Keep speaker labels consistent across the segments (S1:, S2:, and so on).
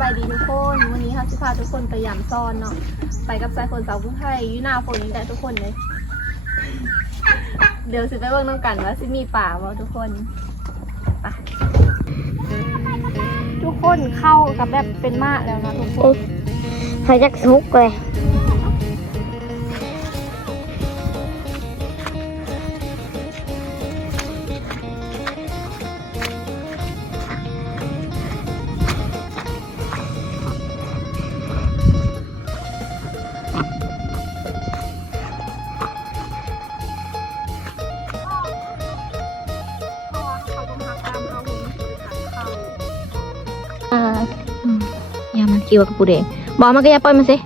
S1: บายดีทุกคน วันนี้ค่ะสิพาทุกคนไปยามซ่อนเนาะ ไปกับสายฝนสาวผู้ไทยยูนาฝนนี่แหละทุกคนเลย เดี๋ยวสิไปเบิ่งน้ำกันว่าสิมีป่าบ่ทุกคนไปทุกคนเข้ากับแบบเป็นมากแล้วนะทุกคน
S2: หายจากทุกเลย
S1: กี่
S2: ว่ากระปูแดงบอกมันก็อย่าปล่อยมันสิ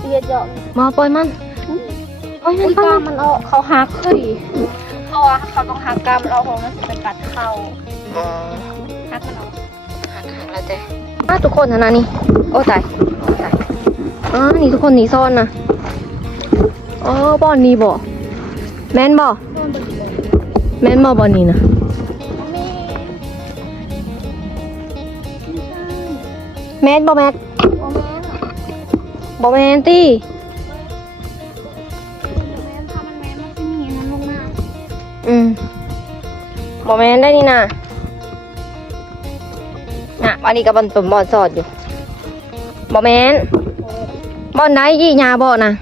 S1: เตียดหยอก
S2: บอปล่อยมันปล่อยมัน
S1: อุ้ย
S2: ปล่
S1: ก
S2: อย
S1: ล้า
S2: มัน
S1: มันออกเขาหักเฮ้ยเพราะว่าเขาต้องหักกล้ามมันออกเพราะมันจะไปกัดเขา
S2: อ๋อ
S1: หักมันออก
S2: หักหักแล้วแต่มาทุกคนนะนะนี่โอ้ตายโอ้ตายอ๋อนี่ทุกคนหนีซ่อนนะอ๋อบอนนี้บ่แม่นบ่
S1: โดนดึงเลย
S2: แม่นบ่บอนนี้นะ
S1: แม่
S2: นบ่แม่น
S1: โอ้แม่น่ะ
S2: บ่แม่นตี้
S1: แม่ถ้ามันแม่มันจะมีนั้นลงมา
S2: อืมบ่แม่นได้นี่นะน่ะอันนี้ก็บอนตุ่มบอนสอดอยู่บ่แม่นบอนได้ยี่ยาบ่นะ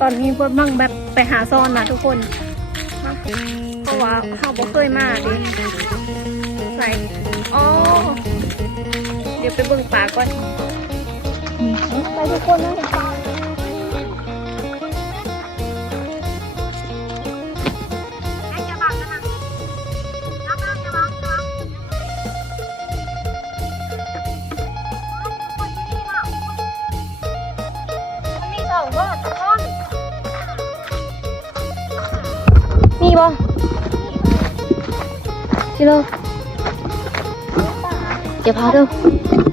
S1: ตอนนี้เพิ่นมั่งแบบไปหาซ่อนนะทุกคนมาเพราะว่าเขาบ่เคยมาดิใส่อ๋อ เดี๋ยวไปเบิ่งป่าก่อนไปทุกคนนะเห็นป่ามีสองบ่ทุกคน
S2: มีบ่ชิโร่ เดี๋ยวพาเด้อ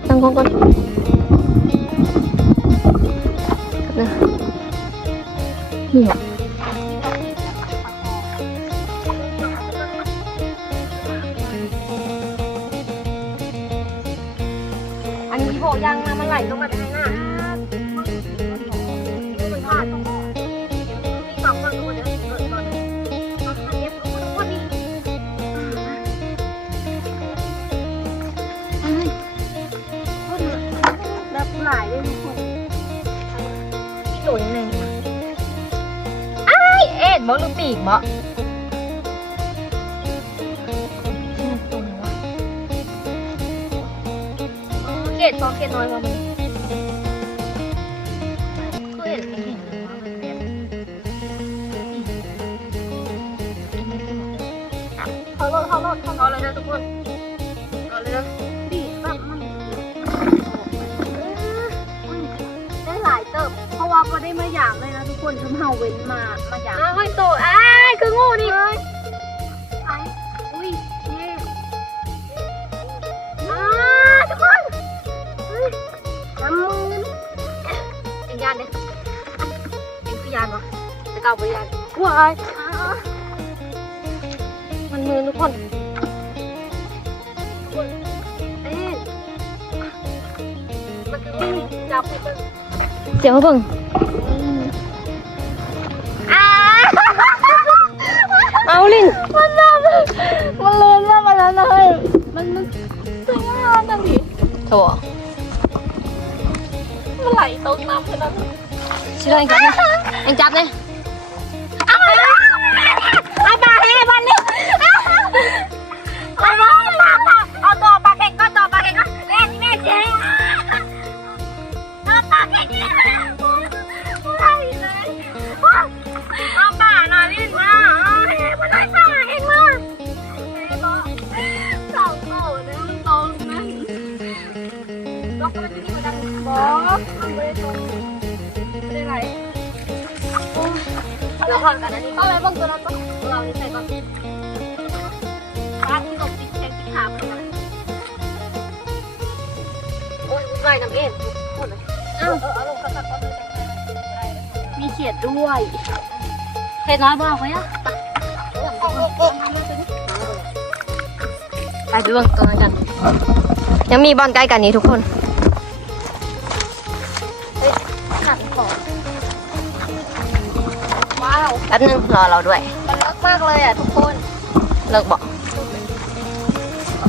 S2: ตั้งกล้องก่อนนะนี่ มีตัวยังไงอ้ายเอ็ดบ่หรือปีกบ่เกตพอเกตน้อยว่ามันคือเห็นไม่เห็นเลยว่ามันเป็น
S1: เขาโลดเขาโลดเขา
S2: เอาเลยนะทุกคนเอาเลยนะ
S1: บเพราะว่าพอได้มาหยามเลยนะทุกคนทำเฮาเว้นมา มาหยาม
S2: อ้าวให้โตอ้ายคืองูนี่
S1: ไอ้อุ้ยเย่
S2: อ้าวทุกคน
S1: น้ำมือ
S2: เอ็งยานเนี่ยเอ็งคือยานวะจะเก่าไปยาน
S1: วายอ้า
S2: มันมือทุกคน
S1: เอ๊ะ
S2: มันคือมีจับให้เบิ่ง เดี๋ยวเบิ่งอ้าเอาลิน
S1: มันน่ามันเลื่อนมาแล้วนะเฮ้ยมันมันถึงว่าจังดิ
S2: โถ
S1: มันไหลตกน้ำขนาดนั้น
S2: ชิลเอ็งจับนะเอ็งจับเลย
S1: เอาปากให้มันเนี่ อนกันอันนี้เอาไปบ้างตัวนั้นปะเราใส่ก่อนร้านที่ลงติดแทงติดขามันะ
S2: โอ้ยวุ่น้ำเอ็นพูดเลย
S1: เอาเออเอาลงกระสับกระส่ายมีเขียดด้วย
S2: เห็ดน้อยบ้า
S1: เอาเอาเอามาเป็น
S2: ไปไปเบิ่งตัวนั้นกัน ยังมีบอลใกล้กันนี้ทุกคน
S1: ว้าว
S2: แป๊บนึงรอเราด้วย
S1: มันเลิกมากเลยอะทุกคน
S2: เลิกบอก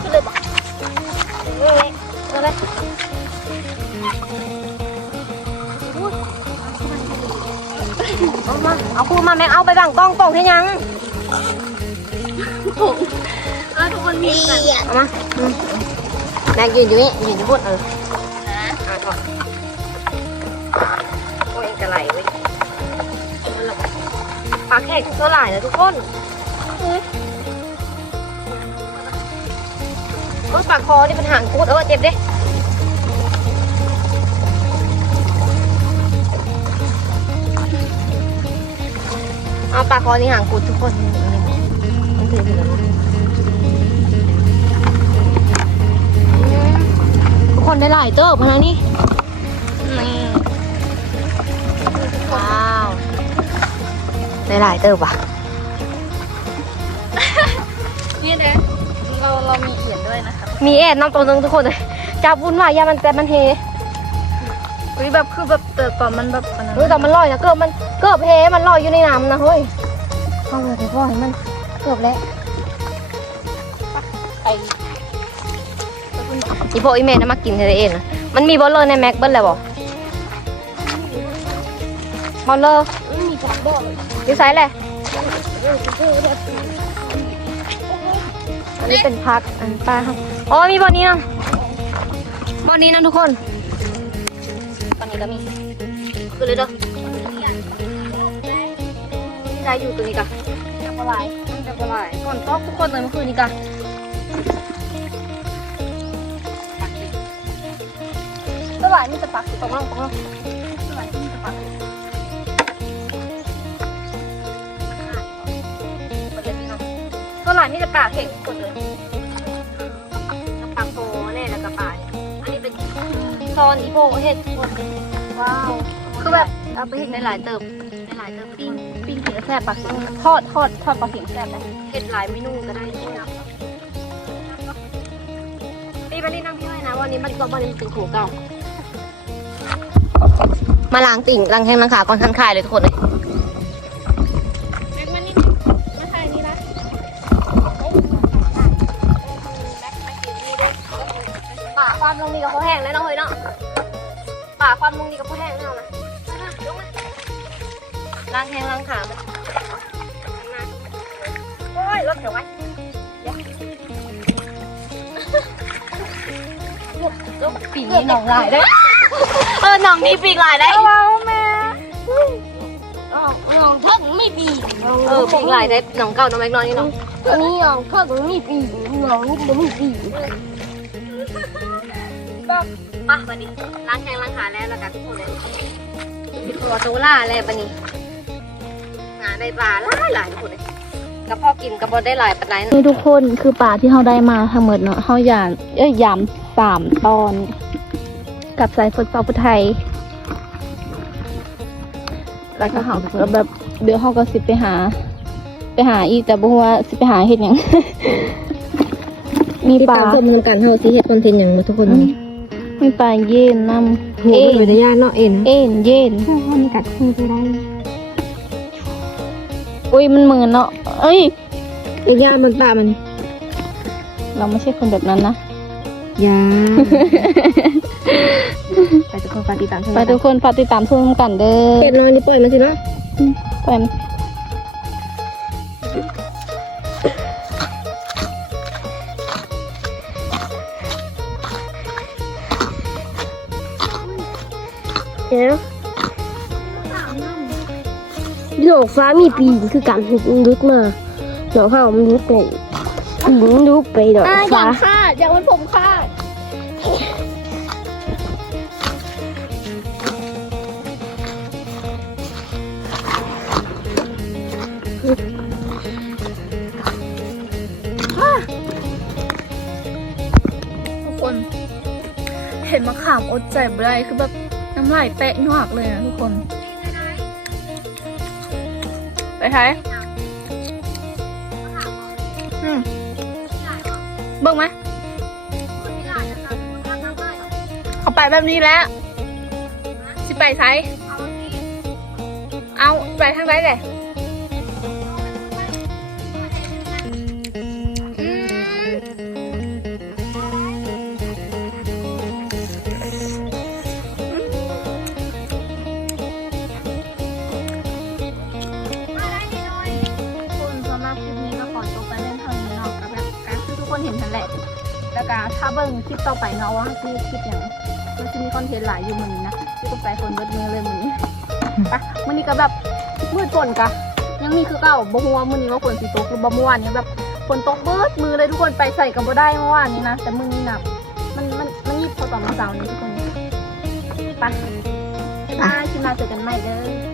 S1: ก็เลยบอกเฮ้ยเอาเลย
S2: เอามาเอาคู่มาแม็กเอาไปบังกล้องโป่งที่ยัง
S1: อะทุกคนมีกัน
S2: เอามาอืมแม็กยืนอยู่นี่ยืนอยู่พุ่นเออเอา ปลาแขกตัวหลายนะทุกคนเฮ้ยโอ้ยปากคอนี่เป็นหางกูดเออเจ็บดิเอาปลาคอนี่หางกูดทุกคนมันถือถือทุกคนได้หลายเติบมาแล้วนี่
S1: นี่
S2: ได้หลายเติบว่ะ
S1: นี่นะเราเรามีเอียนด้วยนะคะ
S2: มีแอดน้ำตัวหนึงทุกคนเลยจับวุ่นวายอยามันแต่มันเฮ
S1: อุ้ยแบบคือแบบเติบตอนมันแบบอันนั้น
S2: เฮ้ยแต่มันลอยนะเกือบมันเกือบเฮมันลอยอยู่ในน้ำนะเฮ้ยเข้าเลยไปปล่อยมันเกือบแล้ว
S1: ไอ้
S2: อีพวกอีเมนน่ะมากินเทเองนะมันมีบอลเลอร์ในแม็กเบิ้ลเลยบอกบอลเลอร์
S1: มีจับบ่อเลย
S2: อยู่ไซส์เลยอันนี้เป็นพักอันปลาครับอ๋อมีบอลนี้นะบอลนี้นะทุกคนบอลนี้ก็มีคือเลยเด้อใจอยู่ตัวนี้กะ
S1: จับอะไร
S2: จะเป็นไรก่อนก็ทุกคนเลยเมื่อคืนนี้กะ
S1: สวายมีแต่ปาก
S2: ตรงล่างตรงล่าง หลายมีแต่ปลาเข่งหมดเลยกับปลาโคแน่แล้วกับปลาเนี่ยอันนี้เป็นซอนอีโพเห็ดหมดเลย
S1: ว้าว
S2: คือแบบเอาไปเห็ดในหลายเติบในหลายเติบปิ้ง
S1: ปิ้งเขียแซ่บปากเข็งทอดทอดทอดปลาเข็งแซ่บไหม
S2: เห็ดหลายเมนูก็ได้นะปีมานี่นั่งพี่ให้นะ วันนี้มันก็มันเป็นขู่เก่ามาล้างติ่งล้างแข้งล้างขาก่อนทันคายเลยทุกคนเลย ความลงนี่กับพ่อแห้งแล้วนะลงมาล้างแข้งล้างขามันมาโอ้ยรถเดี๋ยวไว้เดี๋ยวปีนี้หนองลายได้ เออหนองนี้ปีกลายได้
S1: ว้าวแม่
S3: น้องเพิ่งไม่ปี
S2: เออปีกลายได้หนองเก่าหนองแม็กนอนนี่เนาะ
S3: อันนี้น้องเพิ่งไม่ปีน้องนี่ไม่ปี
S2: ป่ะบันนี้ล้างแข้งล้างขาแล้วแล้วกันทุกคนเลยตัวโซล่าแล้วบันนี้หาในป่าหลายหลายทุกคนเลยกับพ่อกินกับบอได้หลายปัจจัย
S1: นี่ทุกคนคือปลาที่เราได้มาทั้งหมดเนาะเราหยานเอ้ยยำสามตอน กับสายฝนเปาพุไทยแล้วก็เขาก็แบบเดี๋ยวเขาก็สิไปหา ไปหาอีกแต่บ่รู้ว่าสิไปหาเห็ดยังมีปลา
S2: ชมกันเฮาสิเฮ็ดคอนเทนต์อย่างทุกคน
S1: มมีปลาเย็นน้ำเอ็น
S2: เป็นญาติเนาะเอ็น
S1: เอ็นเย็น
S3: เขามีกัดคู่ไปได้
S1: อุ้ยมันเหมือนเนาะเอ้ย
S2: เอ็นญาติมันป่ามัน
S1: เราไม่ใช่คนแบบนั้นนะ
S2: ยาไปทุกคนฝากติดตามช่อง
S1: ไปทุกคนฝากติดตามชมกันเด้อ
S2: เฮ็ดน้อยนี่ปล่อยมันสิเนาะ
S1: ไปมัน
S3: เดี๋ยวโลกฟ้ามีปีกคือกันรุดมาหนองห้าวมันรุดไปปีนรุดไปดอกฟ้า
S1: คาดอย่างมันผมคาดทุกคน เห็นมะขามอดใจไม่ได้คือแบบ น้ำลายเตะนวกเลยนะทุกคนไปไทยอืมเบิ่งไหมเอาไปแบบนี้แล้ว สิไปไซเอาไปทางไหนเลย ก็ถ้าเบิ่งคลิปต่อไปเนาะว่าคือคลิปอย่างมันจะมีคอนเทนต์หลายอยู่มือนี้นะที่ต้องใส่คนเบิดมือเลยมือนี้ไปมือนี้ก็แบบมืดฝนกะยังมีคือเก่าบ่ฮู้ว่ามือนี้ว่าฝนสิตกหรือบ่เมื่อวานนี้แบบฝนตกเบิดมือเลยทุกคนไปใส่กับบ่ได้เมื่อวานนี้นะแต่มือนี้หนักมันมันมันยิบพอตอนมื้อเช้านี้ทุกคนไปบ๊ายบายคลิปหน้าเจอกันใหม่เด้อ